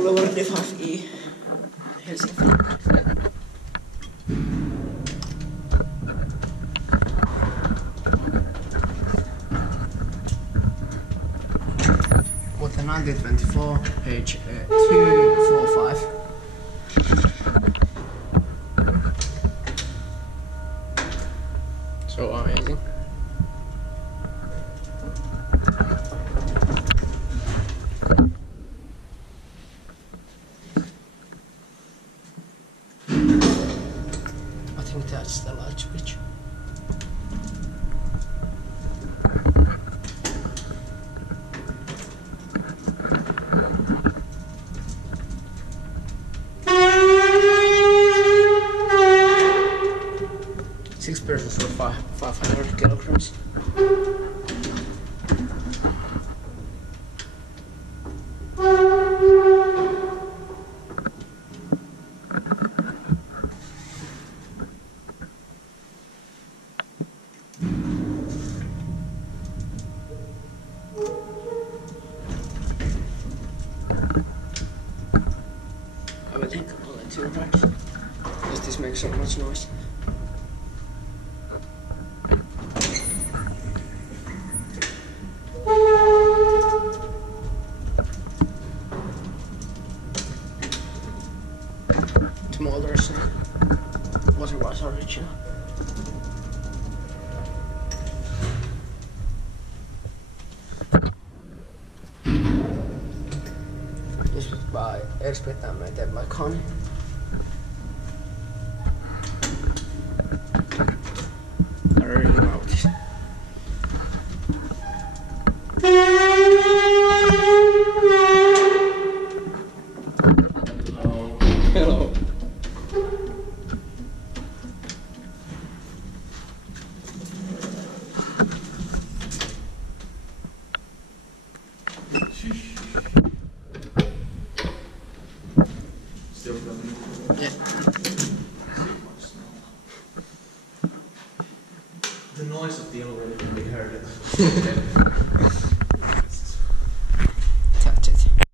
Bulevardi 5E, Helsinki. What the 1924, page 245. So amazing. I think that's the light switch. Six persons for 500 kilograms. I would think only 2 racks, because this makes so much noise. Molders, what it was original. This was by Inspecta made by Kone. I really love this. Hello. Still filming? Yeah. The noise of the elevator can be heard.